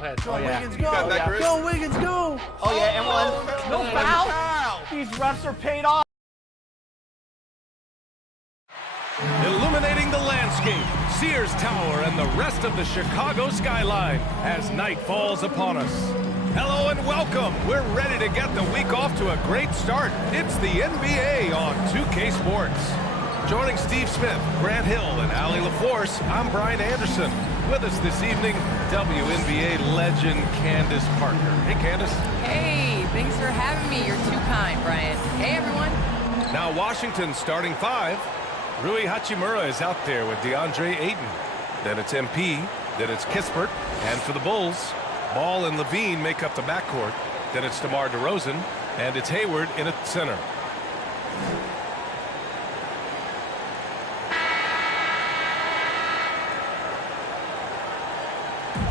ahead. Go, Wiggins, go. got that, Chris? Go, Wiggins, go. Oh, yeah, and one. No foul. These refs are paid off. Illuminating the landscape, Sears Tower and the rest of the Chicago skyline as night falls upon us. Hello and welcome. We're ready to get the week off to a great start. It's the NBA on 2K Sports. Joining Steve Smith, Grant Hill, and Allie LaForce, I'm Brian Anderson. With us this evening, WNBA legend Candace Parker. Hey, Candace. Hey, thanks for having me. You're too kind, Brian. Hey, everyone. Now Washington's starting five. Rui Hachimura is out there with DeAndre Ayton. Then it's MP, then it's Kispert. And for the Bulls, Ball and Levine make up the backcourt. Then it's DeMar DeRozan, and it's Hayward in at center.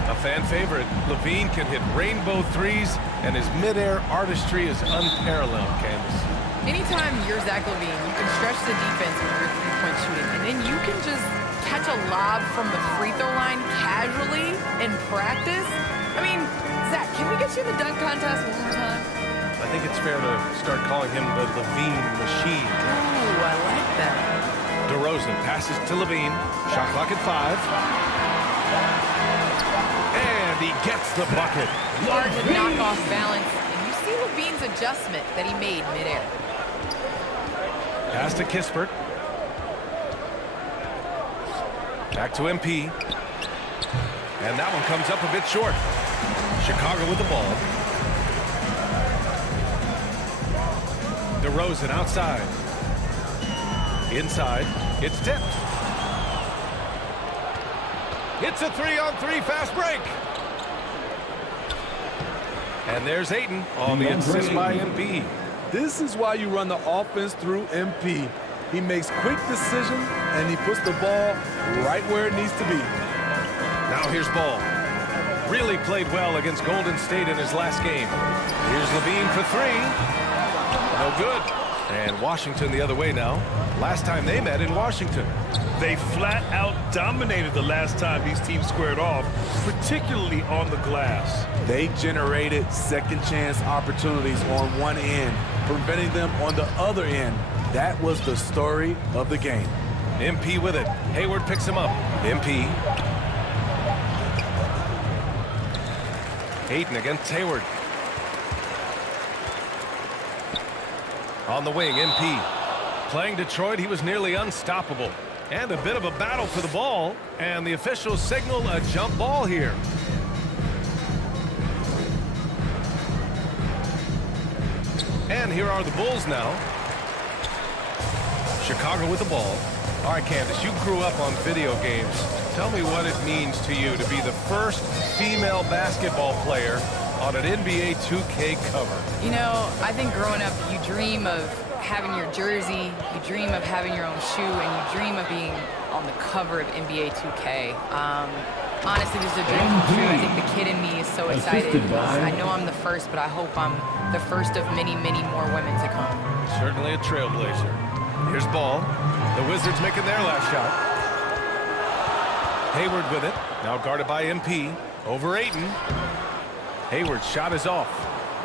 A fan favorite, Levine can hit rainbow threes, and his midair artistry is unparalleled, Candace. Anytime you're Zach Levine, you can stretch the defense with your three-point shooting, and then you can just catch a lob from the free throw line casually in practice. I mean, Zach, can we get you in the dunk contest one more time? I think it's fair to start calling him the Levine machine. Ooh, I like that. DeRozan passes to Levine. Shot clock at 5. And he gets the bucket. Hard to knock off balance, and you see Levine's adjustment that he made midair. Pass to Kispert. Back to MP. And that one comes up a bit short. Chicago with the ball. DeRozan outside. Inside. It's tipped. It's a 3-on-3 fast break. And there's Ayton on the assist by MP. This is why you run the offense through MP. He makes quick decisions, and he puts the ball right where it needs to be. Now here's Ball. Really played well against Golden State in his last game. Here's Levine for 3. No good. And Washington the other way now. Last time they met in Washington. They flat out dominated the last time these teams squared off, particularly on the glass. They generated second chance opportunities on one end, preventing them on the other end. That was the story of the game. MP with it. Hayward picks him up. MP. Ayton against Hayward. On the wing, MP. Playing Detroit, he was nearly unstoppable. And a bit of a battle for the ball. And the officials signal a jump ball here. And here are the Bulls now. Chicago with the ball. All right, Candace, you grew up on video games. Tell me what it means to you to be the first female basketball player on an NBA 2K cover. You know, I think growing up, you dream of having your jersey, you dream of having your own shoe, and you dream of being on the cover of NBA 2K. Honestly, this is a dream come true. I think the kid in me is so excited. I know I'm the first, but I hope I'm the first of many, many more women to come. Certainly a trailblazer. Here's Ball. The Wizards making their last shot. Hayward with it. Now guarded by MP. Over Ayton. Hayward's shot is off.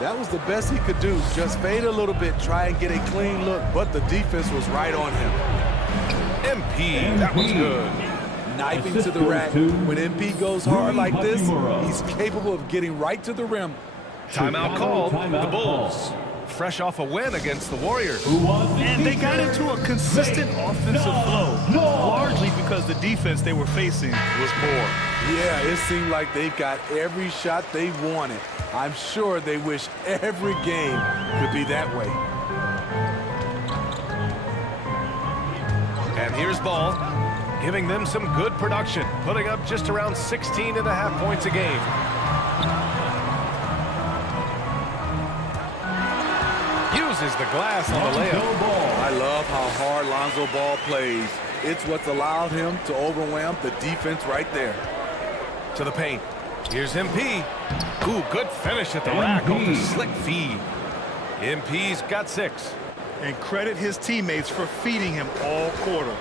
That was the best he could do. Just fade a little bit, try and get a clean look, but the defense was right on him. MP, that one's good. Knifing to the rack. When MP goes hard like this, he's capable of getting right to the rim. Timeout called. The Bulls, fresh off a win against the Warriors. And they got into a consistent offensive flow, largely because the defense they were facing was poor. Yeah, it seemed like they got every shot they wanted. I'm sure they wish every game could be that way. And here's Ball, giving them some good production, putting up just around 16.5 points a game. Uses the glass on the layup. I love how hard Lonzo Ball plays. It's what's allowed him to overwhelm the defense right there. To the paint. Here's MP. Ooh, good finish at the rack off the slick feed. MP's got 6. And credit his teammates for feeding him all quarter.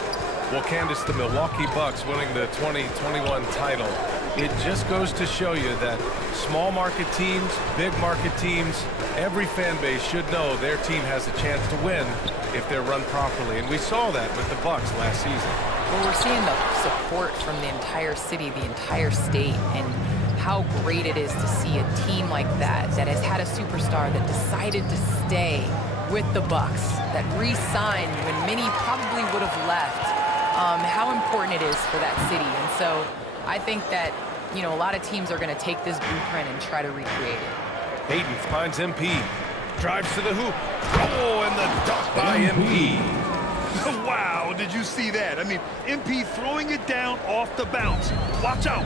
Well, Candace, the Milwaukee Bucks winning the 2021 title. It just goes to show you that small market teams, big market teams, every fan base should know their team has a chance to win if they're run properly. And we saw that with the Bucks last season. Well, we're seeing the support from the entire city, the entire state, and how great it is to see a team like that has had a superstar that decided to stay with the Bucks, that re-signed when many probably would have left. How important it is for that city. And so I think that, you know, a lot of teams are going to take this blueprint and try to recreate it. Hayden finds MP, drives to the hoop. Oh, and the dunk by MP. Wow, did you see that? I mean, MP throwing it down off the bounce. Watch out.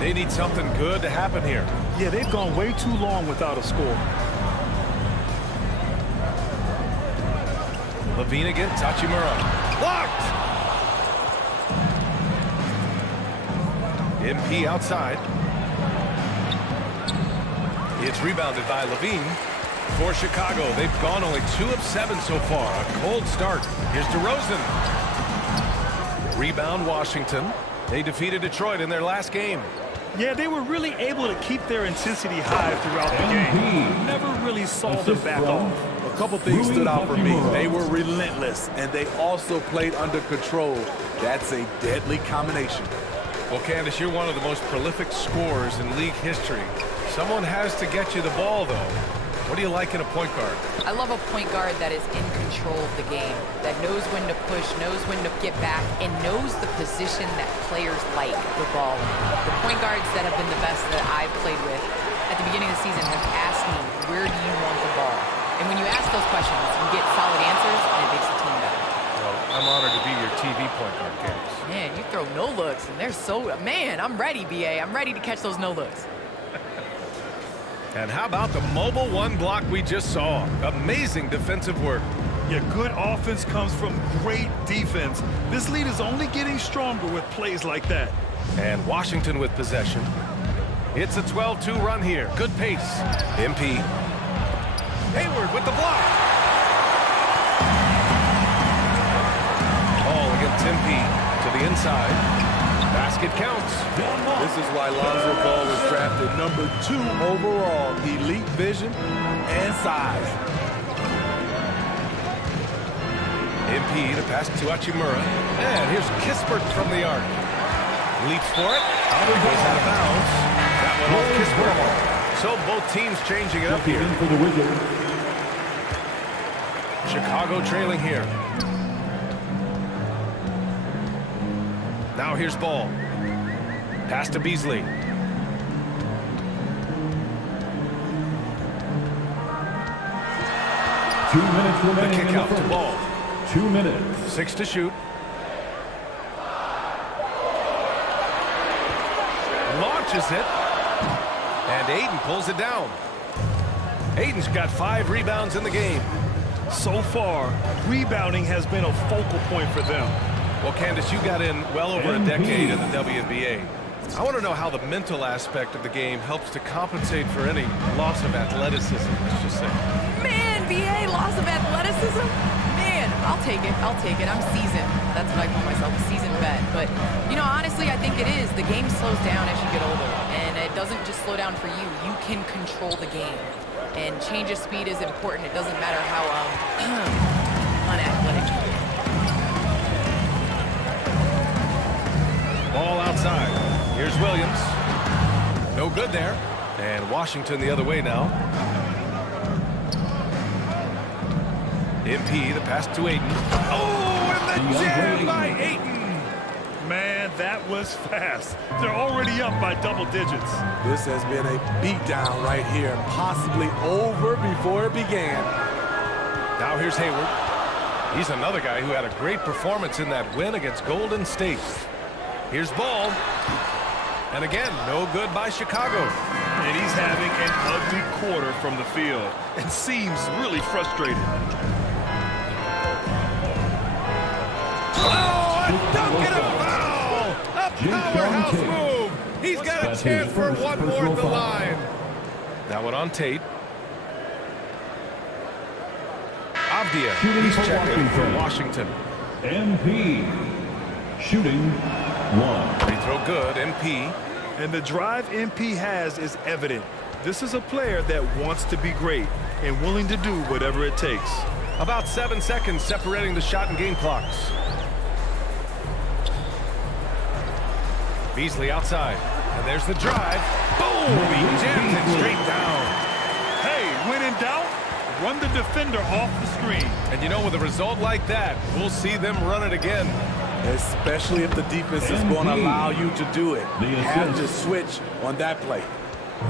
They need something good to happen here. Yeah, they've gone way too long without a score. Levine against Hachimura. Blocked! MP outside. It's rebounded by Levine. For Chicago, they've gone only 2 of 7 so far. A cold start. Here's DeRozan. Rebound Washington. They defeated Detroit in their last game. Yeah, they were really able to keep their intensity high throughout the game. Never really saw them back off. A couple things stood out for me. They were relentless, and they also played under control. That's a deadly combination. Well, Candace, you're one of the most prolific scorers in league history. Someone has to get you the ball, though. What do you like in a point guard? I love a point guard that is in control of the game, that knows when to push, knows when to get back, and knows the position that players like the ball in. The point guards that have been the best that I've played with at the beginning of the season have asked me, where do you want the ball? And when you ask those questions, you get solid answers, and it makes the team better. Well, I'm honored to be your TV point guard, Candace. Man, you throw no looks, and they're so... Man, I'm ready, BA. I'm ready to catch those no looks. And how about the mobile one block we just saw? Amazing defensive work. Yeah, good offense comes from great defense. This lead is only getting stronger with plays like that. And Washington with possession. It's a 12-2 run here. Good pace. MP. Hayward with the block. Ball against MP to the inside. Basket counts. This is why Lonzo Ball was drafted number 2 overall. Elite vision and size. MP to pass to Hachimura. And here's Kispert from the arc. Leaps for it. Goes out of bounds. That one off Kispert. So both teams changing it up here. Chicago trailing here. Now here's Ball. Pass to Beasley. The kick out to Ball. 2 minutes. 6 to shoot. Launches it. And Aiden pulls it down. Aiden's got 5 rebounds in the game. So far, rebounding has been a focal point for them. Well, Candace, you got in well over a decade in the WNBA. I want to know how the mental aspect of the game helps to compensate for any loss of athleticism, let's just say. Man, BA, loss of athleticism? Man, I'll take it. I'll take it. I'm seasoned. That's what I call myself, a seasoned vet. But, you know, honestly, I think it is. The game slows down as you get older. And it doesn't just slow down for you. You can control the game. And change of speed is important. It doesn't matter how unathletic you are. Ball outside. Here's Williams. No good there. And Washington the other way now. MP, the pass to Aiden. Oh, and the jam by Aiden. Man, that was fast. They're already up by double digits. This has been a beatdown right here, possibly over before it began. Now here's Hayward. He's another guy who had a great performance in that win against Golden State. Here's Ball. And again, no good by Chicago. And he's having an ugly quarter from the field and seems really frustrated. Oh, a dunk and a foul! A powerhouse move! He's got a chance for one more at the line. That one on Tate. Avdia, he's checking for Washington. MP shooting Free throw good, MP. And the drive MP has is evident. This is a player that wants to be great and willing to do whatever it takes. About 7 seconds separating the shot and game clocks. Beasley outside. And there's the drive. Boom! He jams it straight down. Hey, when in doubt, run the defender off the screen. And you know, with a result like that, we'll see them run it again. Especially if the defense is going to allow you to do it. You have to switch on that play.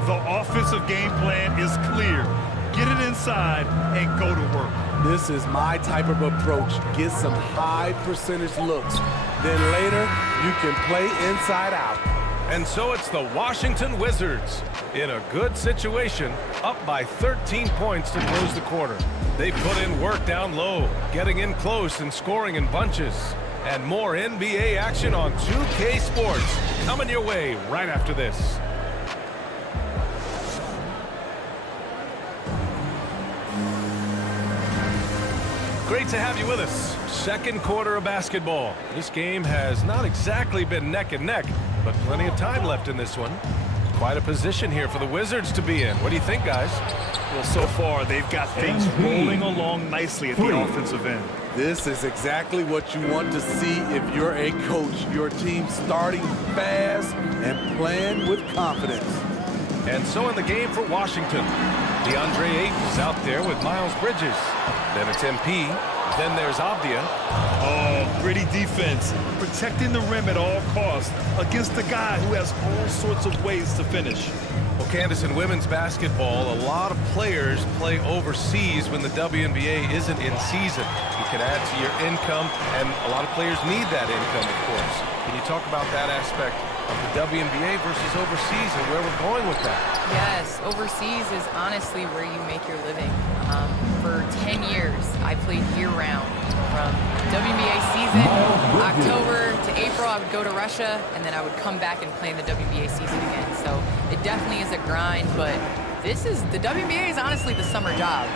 The offensive game plan is clear. Get it inside and go to work. This is my type of approach. Get some high percentage looks. Then later, you can play inside out. And so it's the Washington Wizards in a good situation, up by 13 points to close the quarter. They put in work down low, getting in close and scoring in bunches. And more NBA action on 2K Sports coming your way right after this. Great to have you with us. Second quarter of basketball. This game has not exactly been neck and neck, but plenty of time left in this one. Quite a position here for the Wizards to be in. What do you think, guys? Well, so far, they've got things rolling along nicely at the offensive end. This is exactly what you want to see if you're a coach. Your team starting fast and playing with confidence. And so in the game for Washington, DeAndre Ayton is out there with Miles Bridges. Then it's MP. Then there's Avdia. Oh, gritty defense. Protecting the rim at all costs against a guy who has all sorts of ways to finish. Well, Candace, in women's basketball, a lot of players play overseas when the WNBA isn't in season. You can add to your income, and a lot of players need that income, of course. Can you talk about that aspect of the WNBA versus overseas and where we're going with that? Yes, overseas is honestly where you make your living. For 10 years, I played year-round. From WNBA season, October to April, I would go to Russia, and then I would come back and play in the WNBA season again. So it definitely is a grind, but the WNBA is honestly the summer job.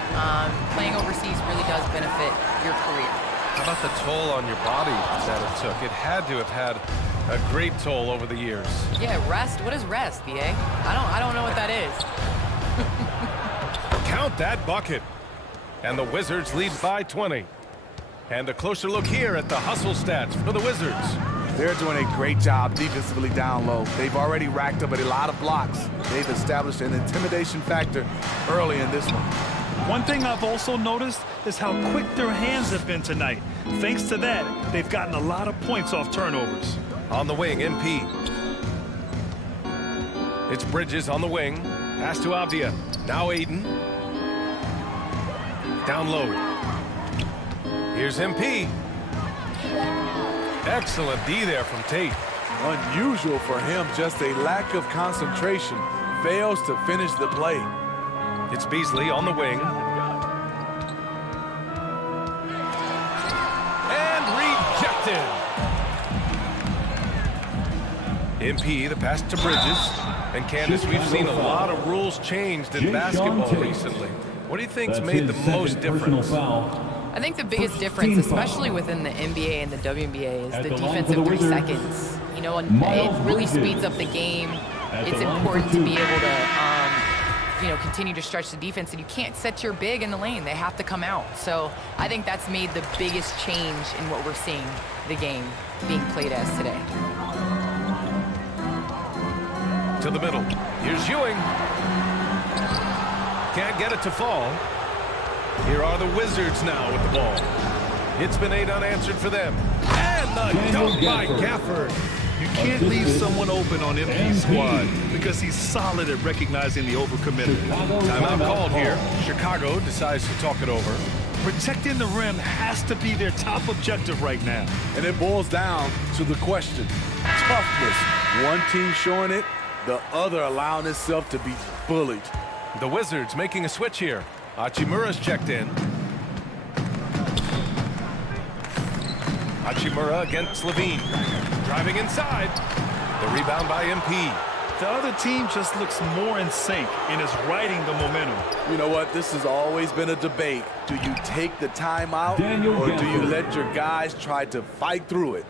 Playing overseas really does benefit your career. How about the toll on your body that it took? It had to have had a great toll over the years. Yeah, rest. What is rest, BA? I don't know what that is. Count that bucket. And the Wizards lead by 20. And a closer look here at the hustle stats for the Wizards. They're doing a great job defensively down low. They've already racked up a lot of blocks. They've established an intimidation factor early in this one. One thing I've also noticed is how quick their hands have been tonight. Thanks to that, they've gotten a lot of points off turnovers. On the wing, MP. It's Bridges on the wing. Pass to Avdia. Now Ayton. Down low. Here's MP. Excellent D there from Tate. Unusual for him, just a lack of concentration. Fails to finish the play. It's Beasley on the wing. And rejected. MP, the pass to Bridges. And Candace, we've seen a lot of rules changed in basketball recently. What do you think's made the most difference? I think the biggest difference, especially within the NBA and the WNBA, is the defensive 3 seconds. You know, and it really speeds up the game. It's important to be able to, continue to stretch the defense, and you can't set your big in the lane. They have to come out. So I think that's made the biggest change in what we're seeing the game being played as today. To the middle. Here's Ewing. Can't get it to fall. Here are the Wizards now with the ball. It's been 8 unanswered for them. And the dunk by Gafford. You can't leave someone open on MP's squad because he's solid at recognizing the overcommitment. Timeout called here. Chicago decides to talk it over. Protecting the rim has to be their top objective right now. And it boils down to the question. Toughness. One team showing it, the other allowing itself to be bullied. The Wizards making a switch here. Hachimura's checked in. Hachimura against Levine. Driving inside. The rebound by MP. The other team just looks more in sync and is riding the momentum. You know what? This has always been a debate. Do you take the timeout or do you let your guys try to fight through it?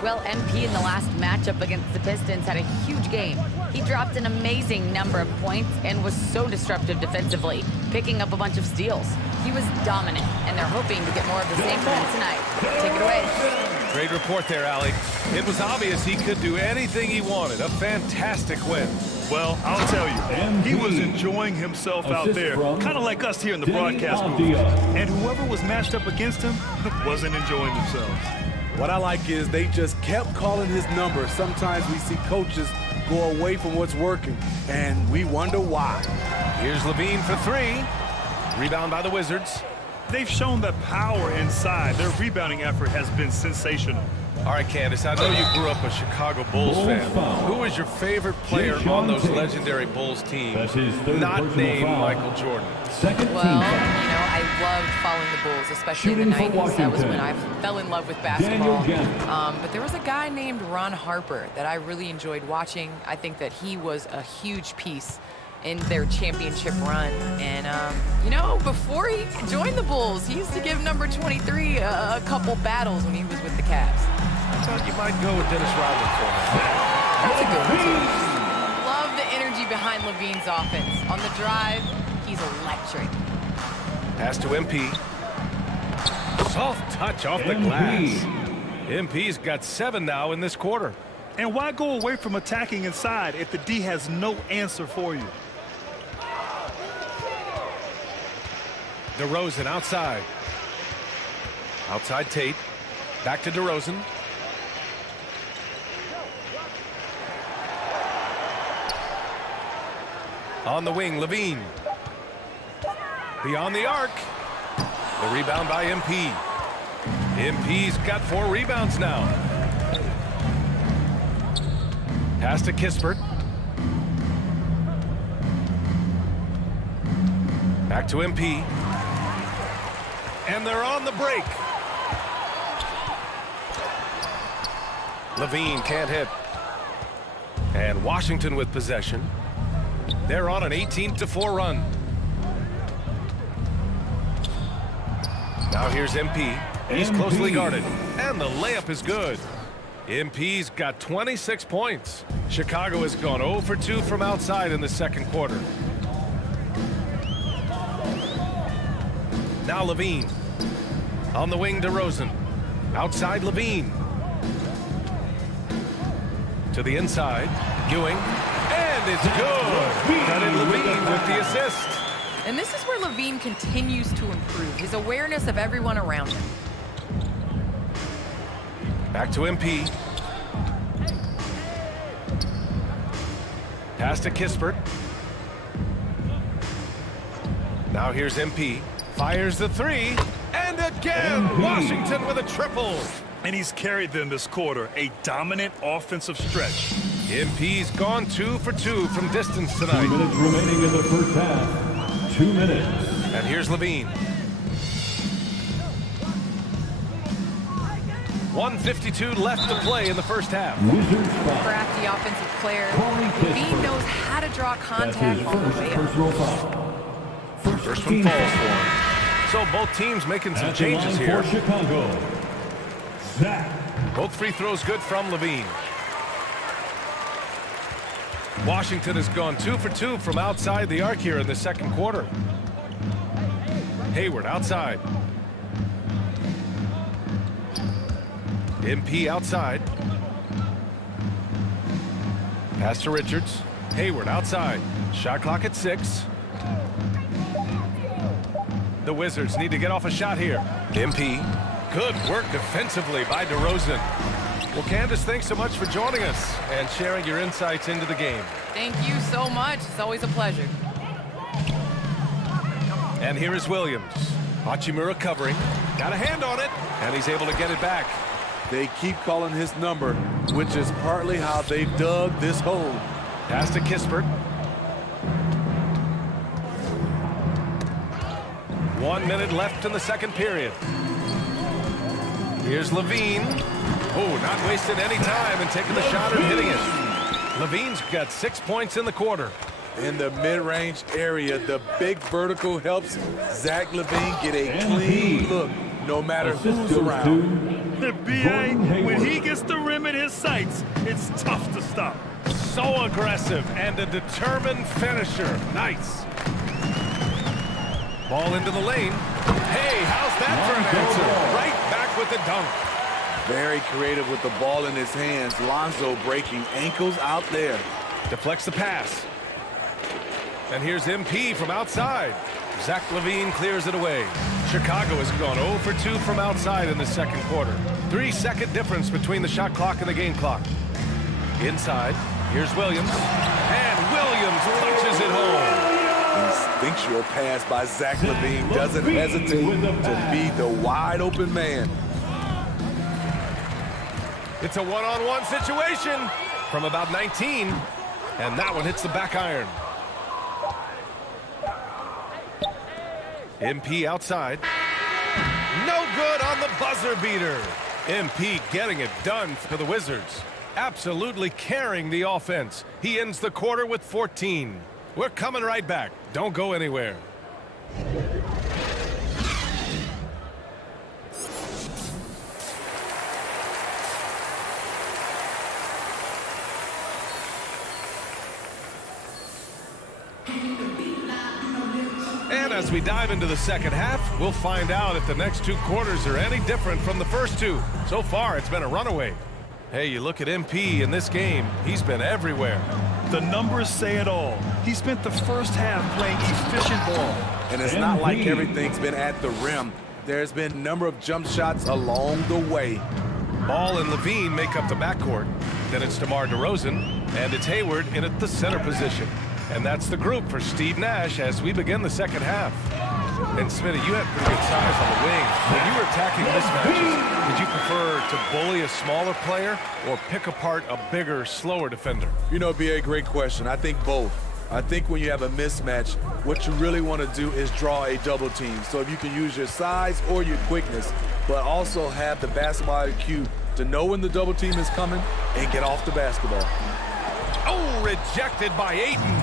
Well, MP in the last matchup against the Pistons had a huge game. He dropped an amazing number of points and was so disruptive defensively, picking up a bunch of steals. He was dominant, and they're hoping to get more of the same from him tonight. Take it away. Great report there, Allie. It was obvious he could do anything he wanted. A fantastic win. Well, I'll tell you, he was enjoying himself out there, kind of like us here in the broadcast booth. And whoever was matched up against him wasn't enjoying themselves. What I like is they just kept calling his number. Sometimes we see coaches go away from what's working, and we wonder why. Here's Levine for three. Rebound by the Wizards. They've shown the power inside. Their rebounding effort has been sensational. All right, Candace, I know you grew up a Chicago Bulls fan. Who was your favorite player on those legendary Bulls teams, not named Michael Jordan? Well, you know, I loved following the Bulls, especially in the 90s. That was when I fell in love with basketball. But there was a guy named Ron Harper that I really enjoyed watching. I think that he was a huge piece in their championship run. And, you know, before he joined the Bulls, he used to give number 23 a couple battles when he was with the Cavs. I thought you might go with Dennis Rodman for me. That's a good one, too. Love the energy behind Levine's offense. On the drive, he's electric. Pass to MP. Soft touch off the glass. MP's got 7 now in this quarter. And why go away from attacking inside if the D has no answer for you? DeRozan outside. Outside Tate. Back to DeRozan. On the wing, Levine. Beyond the arc. The rebound by MP. MP's got 4 rebounds now. Pass to Kispert. Back to MP. And they're on the break. Levine can't hit. And Washington with possession. They're on an 18-4 run. Now here's MP. He's closely guarded. And the layup is good. MP's got 26 points. Chicago has gone 0 for 2 from outside in the second quarter. Now Levine. On the wing, DeRozan. Outside Levine. To the inside. Ewing. And it's good. Credit Levine with the assist. And this is where Levine continues to improve. His awareness of everyone around him. Back to MP. Pass to Kispert. Now here's MP. Fires the three. And again, Washington with a triple. And he's carried them this quarter. A dominant offensive stretch. MP's gone 2 for 2 from distance tonight. 2 minutes remaining in the first half. 2 minutes. And here's Levine. 1:52 left to play in the first half. Crafty offensive player. Levine knows how to draw contact on the way up. First one falls for him. So both teams making some changes here. Chicago. Zach. Both free throws good from Levine. Washington has gone 2 for 2 from outside the arc here in the second quarter. Hayward outside. MP outside. Pass to Richards. Hayward outside. Shot clock at 6. The Wizards need to get off a shot here. MP. Good work defensively by DeRozan. Well, Candace, thanks so much for joining us and sharing your insights into the game. Thank you so much. It's always a pleasure. And here is Williams. Hachimura covering. Got a hand on it. And he's able to get it back. They keep calling his number, which is partly how they've dug this hole. Pass to Kispert. 1 minute left in the second period. Here's Levine. Oh, not wasting any time and taking the shot and hitting it. Levine's got 6 points in the quarter. In the mid-range area, the big vertical helps Zach LaVine get a clean look no matter Assist who's goes around. to B.A., Gordon Hayward. when he gets the rim in his sights, it's tough to stop. So aggressive and a determined finisher. Nice. Ball into the lane. Hey, how's that for an answer? Right back with the dunk. Very creative with the ball in his hands. Lonzo breaking ankles out there. Deflects the pass. And here's MP from outside. Zach LaVine clears it away. Chicago has gone 0 for 2 from outside in the second quarter. 3-second difference between the shot clock and the game clock. Inside, here's Williams. And Williams punches it home. Instinctual pass by Zach LaVine. Doesn't hesitate to be the wide open man. It's a one-on-one situation from about 19. And that one hits the back iron. MP outside. No good on the buzzer beater. MP getting it done for the Wizards. Absolutely carrying the offense. He ends the quarter with 14. We're coming right back. Don't go anywhere. And as we dive into the second half, we'll find out if the next two quarters are any different from the first two. So far, it's been a runaway. Hey, you look at MP in this game, he's been everywhere. The numbers say it all. He spent the first half playing efficient ball. And it's not like everything's been at the rim. There's been a number of jump shots along the way. Ball and LaVine make up the backcourt. Then it's DeMar DeRozan, and it's Hayward in at the center position. And that's the group for Steve Nash as we begin the second half. And Smitty, you had pretty good size on the wing. When you were attacking mismatches, did you prefer to bully a smaller player or pick apart a bigger, slower defender? You know, B.A., great question. I think both. I think when you have a mismatch, what you really want to do is draw a double team. So if you can use your size or your quickness, but also have the basketball IQ to know when the double team is coming and get off the basketball. Oh, rejected by Ayton.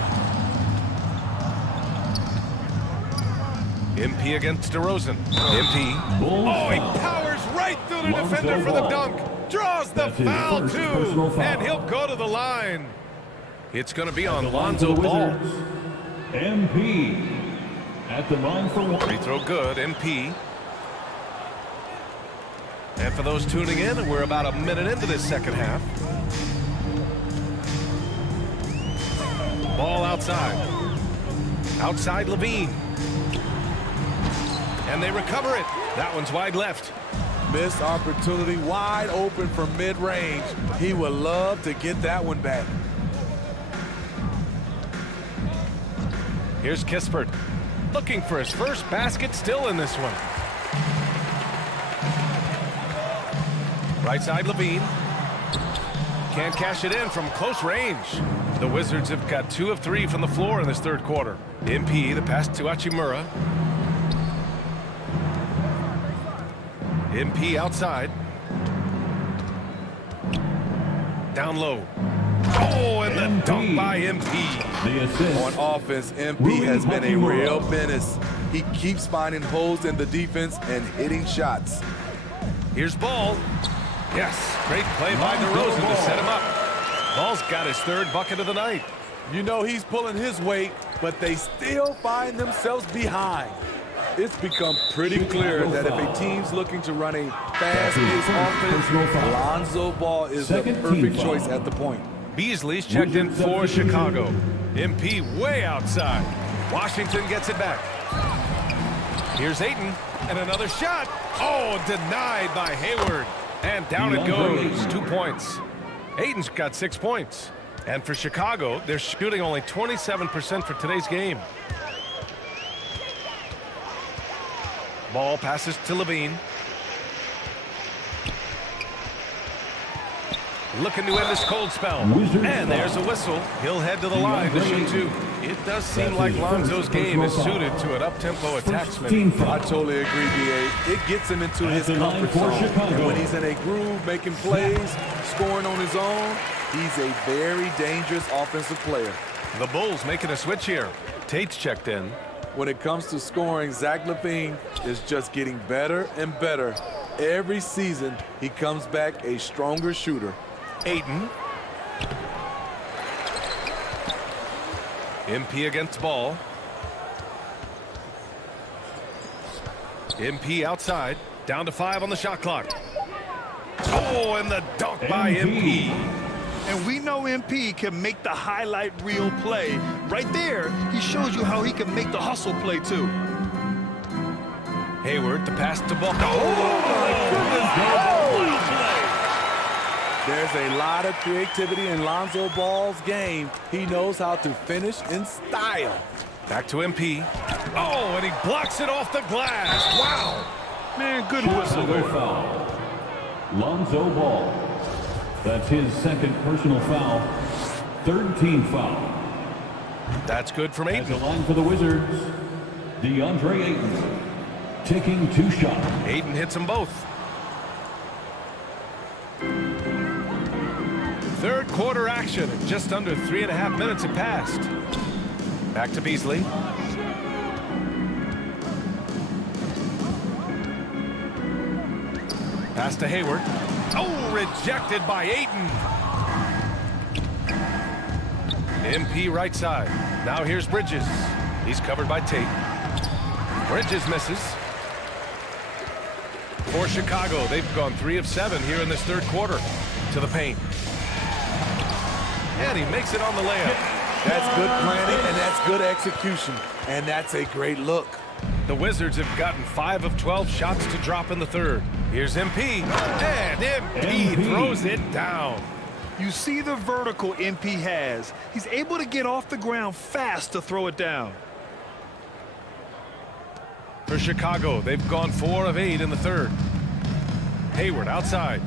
MP against DeRozan. MP. Oh, he powers right through the defender for the dunk. Draws the foul, too. And he'll go to the line. It's going to be on Lonzo Ball. MP at the line for one. Free throw good, MP. And for those tuning in, we're about a minute into this second half. Ball outside. Outside LaVine. And they recover it. That one's wide left. Missed opportunity, wide open from mid-range. He would love to get that one back. Here's Kispert. Looking for his first basket, still in this one. Right side LaVine. Can't cash it in from close range. The Wizards have got 2 of 3 from the floor in this third quarter. MP, the pass to Hachimura. MP outside. Down low. Oh, and the dunk by MP. The assist. On offense, MP has been a real menace. He keeps finding holes in the defense and hitting shots. Here's Ball. Yes, great play by DeRozan to set him up. Ball's got his third bucket of the night. You know he's pulling his weight, but they still find themselves behind. It's become pretty clear that if a team's looking to run a fast-paced offense, Lonzo Ball is the perfect choice at the point. Beasley's checked in for Chicago. MP way outside. Washington gets it back. Here's Ayton, and another shot. Oh, denied by Hayward. And down it goes, 2 points. Ayton's got 6 points. And for Chicago, they're shooting only 27% for today's game. Ball passes to LaVine. Looking to end this cold spell. And there's a whistle. He'll head to the line to shoot 2. It does seem like Lonzo's game is suited to an up-tempo attackman. I totally agree, B.A. It gets him into his comfort zone. And when he's in a groove, making plays, scoring on his own, he's a very dangerous offensive player. The Bulls making a switch here. Tate's checked in. when it comes to scoring, Zach LaVine is just getting better and better. Every season, he comes back a stronger shooter. Ayton. MP against ball. MP outside. Down to 5 on the shot clock. Oh, and the dunk by MP. And we know MP can make the highlight reel play. Right there, he shows you how he can make the hustle play too. Hayward to pass to Ball. Oh, There's a lot of creativity in Lonzo Ball's game. He knows how to finish in style. back to MP. Oh, and he blocks it off the glass. Wow. Man, good whistle there. Foul. Lonzo Ball. That's his second personal foul. Third team foul. That's good from At the Ayton. line for the Wizards, DeAndre Ayton. Taking 2 shots. Ayton hits them both. Third quarter action. Just under 3.5 minutes have passed. Back to Beasley. Pass to Hayward. Oh, rejected by Ayton. MP right side. Now here's Bridges. He's covered by Tate. Bridges misses. For Chicago, they've gone 3 of 7 here in this third quarter. To the paint. And he makes it on the layup. That's good planning and that's good execution. And that's a great look. The Wizards have gotten 5 of 12 shots to drop in the third. Here's MP. And MP throws it down. You see the vertical MP has. He's able to get off the ground fast to throw it down. For Chicago, they've gone 4 of 8 in the third. Hayward outside.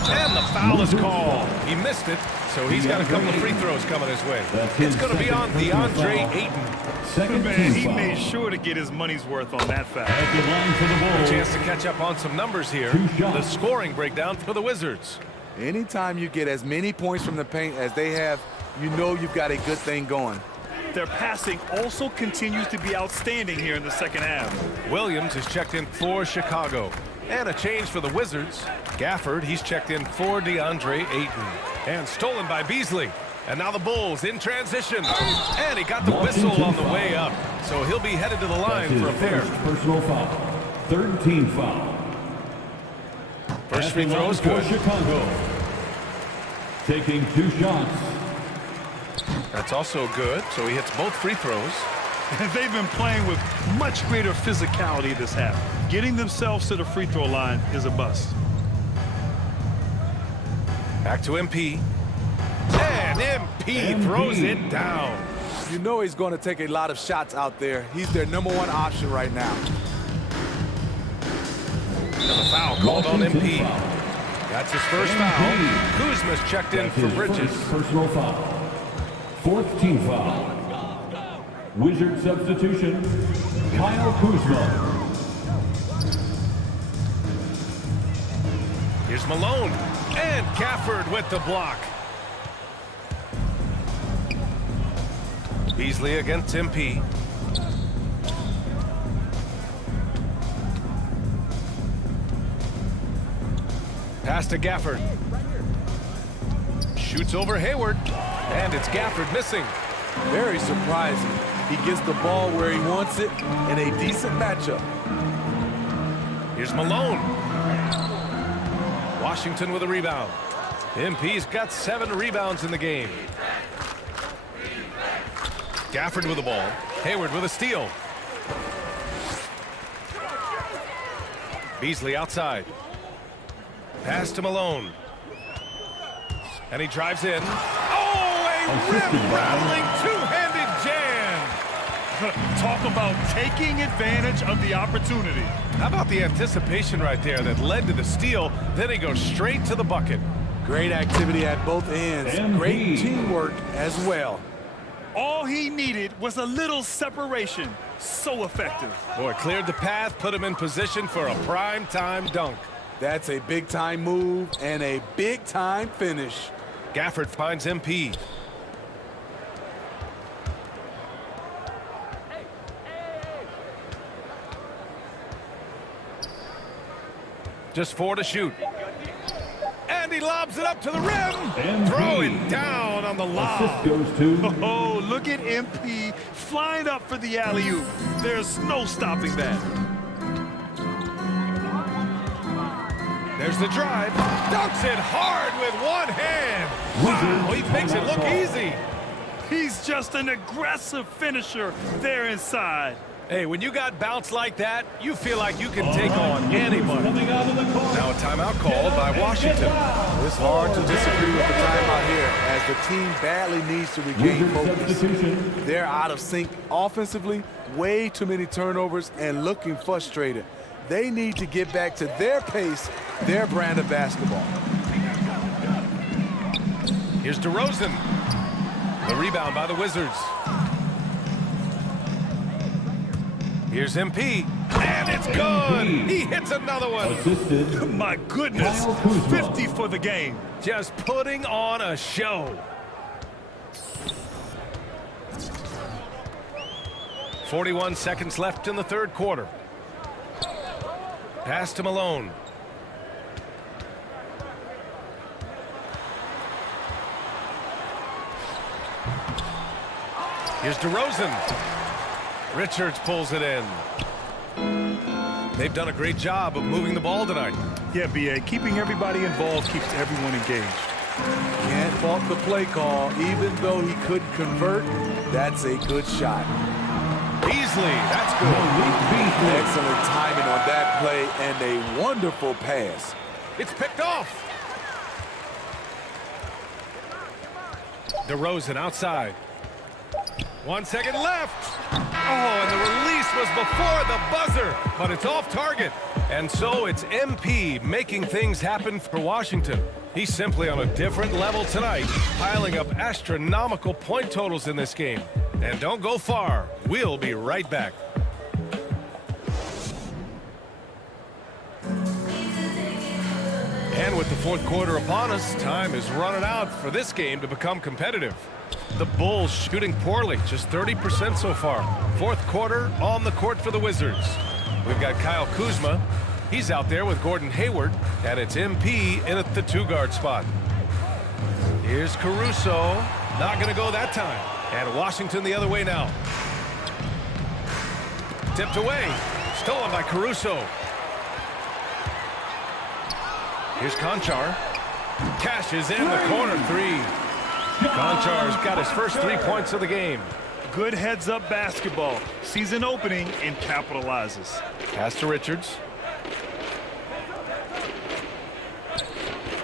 And the foul is called. He missed it, so he's got a couple of free throws coming his way. It's going to be on DeAndre Ayton. Second Man, team he foul. made sure to get his money's worth on that foul. At the line for the Bulls. Chance to catch up on some numbers here. 2 shots. The scoring breakdown for the Wizards. Anytime you get as many points from the paint as they have, you know you've got a good thing going. Their passing also continues to be outstanding here in the second half. Williams is checked in for Chicago. And a change for the Wizards. Gafford, he's checked in for DeAndre Ayton. And stolen by Beasley. And now the Bulls in transition. And he got the whistle on the way up. So he'll be headed to the line That's for a his pair. first personal foul. Third team foul. First At free the throw line is for good. Chicago. Taking 2 shots. That's also good. So he hits both free throws. They've been playing with much greater physicality this half. Getting themselves to the free throw line is a bust. Back to MP. And MP throws it down. You know he's going to take a lot of shots out there. He's their #1 option right now. Another foul called on Washington MP. foul. That's his first foul. Kuzma's checked in That's for his Bridges. first personal foul. Fourth team foul. Wizard substitution, Kyle Kuzma. Here's Malone. And Gafford with the block. Beasley against MP. Pass to Gafford. Shoots over Hayward. And it's Gafford missing. Very surprising. He gets the ball where he wants it in a decent matchup. Here's Malone. Washington with a rebound. MP's got 7 rebounds in the game. Gafford with the ball. Hayward with a steal. Beasley outside. Pass to Malone. And he drives in. Oh, a rim-rattling two-handed jam. Talk about taking advantage of the opportunity. How about the anticipation right there that led to the steal? Then he goes straight to the bucket. Great activity at both ends. MP. Great teamwork as well. All he needed was a little separation. So effective. Boy, cleared the path, put him in position for a prime-time dunk. That's a big-time move and a big-time finish. Gafford finds MP. Just 4 to shoot. And he lobs it up to the rim. MP. Throw it down on the lob. Assist goes to Oh, look at MP flying up for the alley-oop. There's no stopping that. There's the drive. Dunks it hard with one hand. Wow, he makes it look easy. He's just an aggressive finisher there inside. Hey, when you got bounce like that, you feel like you can take on anybody. coming out of the corner. Now a timeout called by Washington. It's hard to disagree with the timeout here as the team badly needs to regain Wizards focus. substitution. They're out of sync offensively, way too many turnovers, and looking frustrated. They need to get back to their pace, their brand of basketball. Here's DeRozan. The rebound by the Wizards. Here's MP. And it's good. He hits another one. Assisted. My goodness, Kyle Kuzma. 50 for the game. Just putting on a show. 41 seconds left in the third quarter. Pass to Malone. Here's DeRozan. Richards pulls it in. They've done a great job of moving the ball tonight. Yeah, B.A., keeping everybody involved keeps everyone engaged. Can't fault the play call. Even though he couldn't convert, that's a good shot. Beasley, that's good. Excellent timing on that play and a wonderful pass. It's picked off. DeRozan outside. 1 second left. Oh, and the release was before the buzzer, but it's off target. And so it's MP making things happen for Washington. He's simply on a different level tonight, piling up astronomical point totals in this game. And don't go far. We'll be right back. And with the fourth quarter upon us, time is running out for this game to become competitive. The Bulls shooting poorly, just 30% so far. Fourth quarter on the court for the Wizards. We've got Kyle Kuzma. He's out there with Gordon Hayward, and it's MP in at the 2-guard spot. Here's Caruso. Not going to go that time. And Washington the other way now. Tipped away. Stolen by Caruso. Here's Conchar. Cashes in the corner three. Conchar's got his first 3 points of the game. Good heads-up basketball. Sees an opening and capitalizes. Pass to Richards.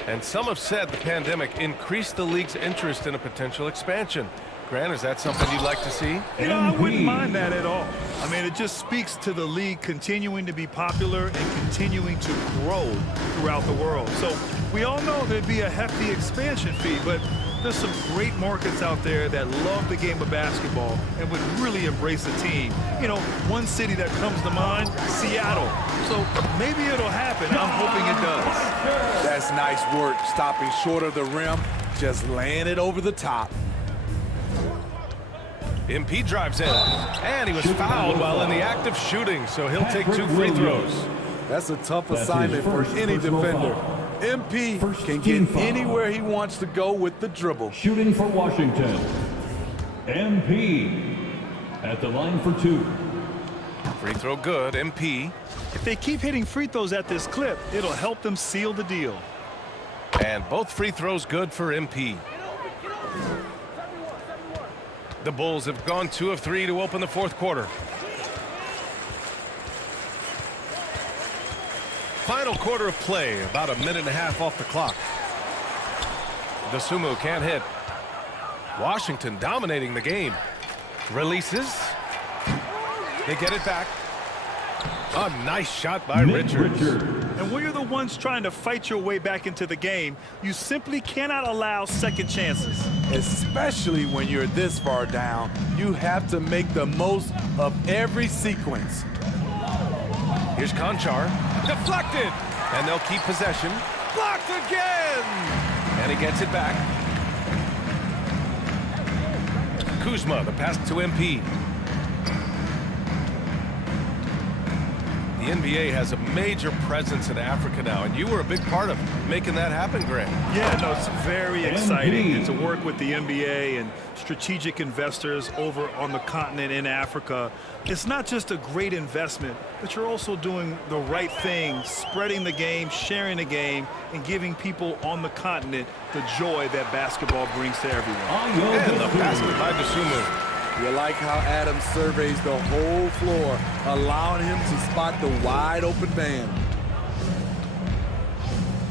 And some have said the pandemic increased the league's interest in a potential expansion. Grant, is that something you'd like to see? You know, I wouldn't mind that at all. I mean, it just speaks to the league continuing to be popular and continuing to grow throughout the world. So we all know there'd be a hefty expansion fee, but there's some great markets out there that love the game of basketball and would really embrace the team. You know, one city that comes to mind, Seattle. So maybe it'll happen. I'm hoping it does. That's nice work, stopping short of the rim, just laying it over the top. MP drives in, and he was fouled while in the act of shooting, so he'll take 2 free throws. That's a tough That's assignment his for first any personal defender. foul. MP First can team get foul. anywhere he wants to go with the dribble. Shooting for Washington. MP at the line for 2. Free throw good, MP. If they keep hitting free throws at this clip, it'll help them seal the deal. And both free throws good for MP. The Bulls have gone 2 of 3 to open the fourth quarter. Final quarter of play, about a minute and a half off the clock. Dosunmu can't hit. Washington dominating the game. Releases. They get it back. A nice shot by Richards. And when you're the ones trying to fight your way back into the game, you simply cannot allow second chances. Especially when you're this far down, you have to make the most of every sequence. Here's Conchar. Deflected. And they'll keep possession. Blocked again. And he gets it back. Kuzma, the pass to MP. the NBA has a major presence in Africa now, and you were a big part of making that happen, Grant. Yeah, no, it's very exciting to work with the NBA and strategic investors over on the continent in Africa. It's not just a great investment, but you're also doing the right thing, spreading the game, sharing the game, and giving people on the continent the joy that basketball brings to everyone. And the basket by Dosunmu. You like how Adams surveys the whole floor, allowing him to spot the wide open man.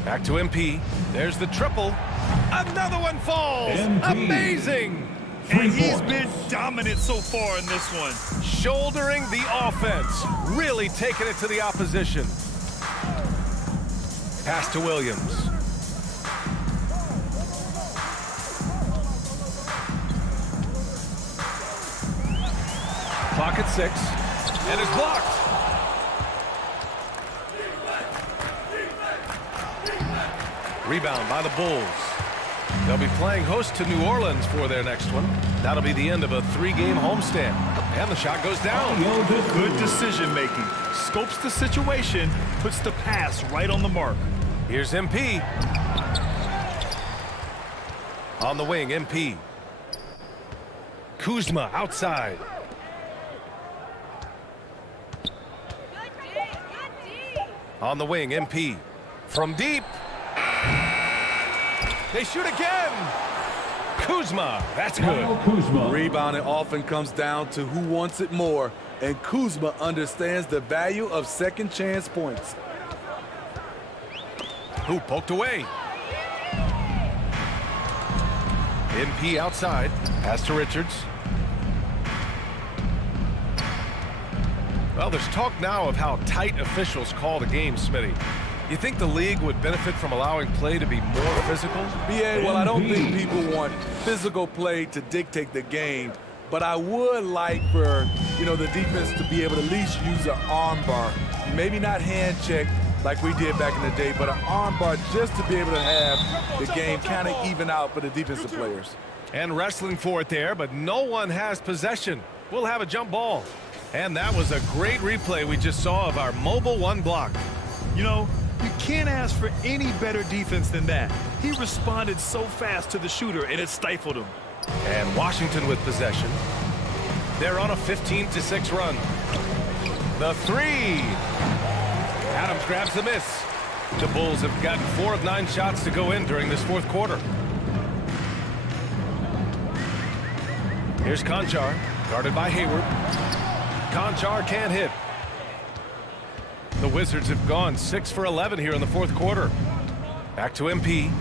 Back to MP. There's the triple. Another one falls. MP. Amazing. And he's been dominant so far in this one. Shouldering the offense. Really taking it to the opposition. Pass to Williams. Clock at 6. And it's blocked. Rebound by the Bulls. They'll be playing host to New Orleans for their next one. That'll be the end of a 3-game homestand. And the shot goes down. Good decision making. Scopes the situation, puts the pass right on the mark. Here's MP. On the wing, MP. Kuzma outside. On the wing, MP. From deep. They shoot again. Kuzma, that's good. Kuzma. Rebounding often comes down to who wants it more, and Kuzma understands the value of second chance points. Who poked away. MP outside. Pass to Richards. Well, there's talk now of how tight officials call the game, Smitty. You think the league would benefit from allowing play to be more physical? BA, well, I don't think people want physical play to dictate the game, but I would like for, the defense to be able to at least use an arm bar. Maybe not hand check like we did back in the day, but an arm bar just to be able to have the game kind of even out for the defensive players. And wrestling for it there, but no one has possession. We'll have a jump ball. And that was a great replay we just saw of our mobile one block. You can't ask for any better defense than that. He responded so fast to the shooter, and it stifled him. And Washington with possession. They're on a 15-6 run. The 3. Adams grabs the miss. The Bulls have gotten 4 of 9 shots to go in during this fourth quarter. Here's Konchar, guarded by Hayward. Konchar can't hit. The Wizards have gone 6 for 11 here in the fourth quarter. Back to MP.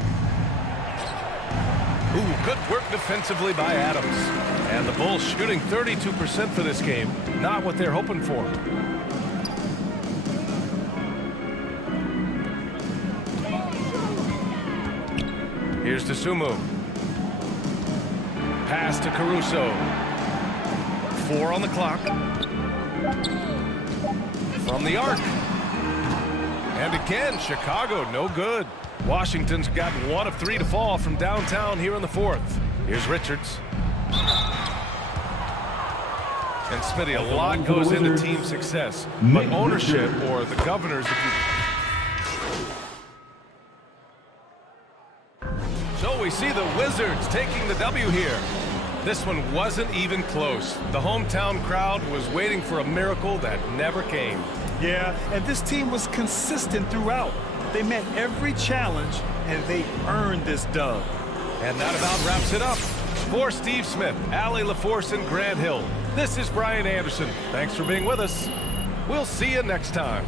Ooh, good work defensively by Adams. And the Bulls shooting 32% for this game. Not what they're hoping for. Here's Dosunmu. Pass to Caruso. 4 on the clock. From the arc. And again, Chicago, no good. Washington's got 1 of 3 to fall from downtown here in the fourth. Here's Richards. And Smitty, a lot goes into team success, but ownership, or the governors, So we see the Wizards taking the W here. This one wasn't even close. The hometown crowd was waiting for a miracle that never came. Yeah, and this team was consistent throughout. They met every challenge, and they earned this dub. And that about wraps it up. For Steve Smith, Allie LaForce, and Grant Hill, this is Brian Anderson. Thanks for being with us. We'll see you next time.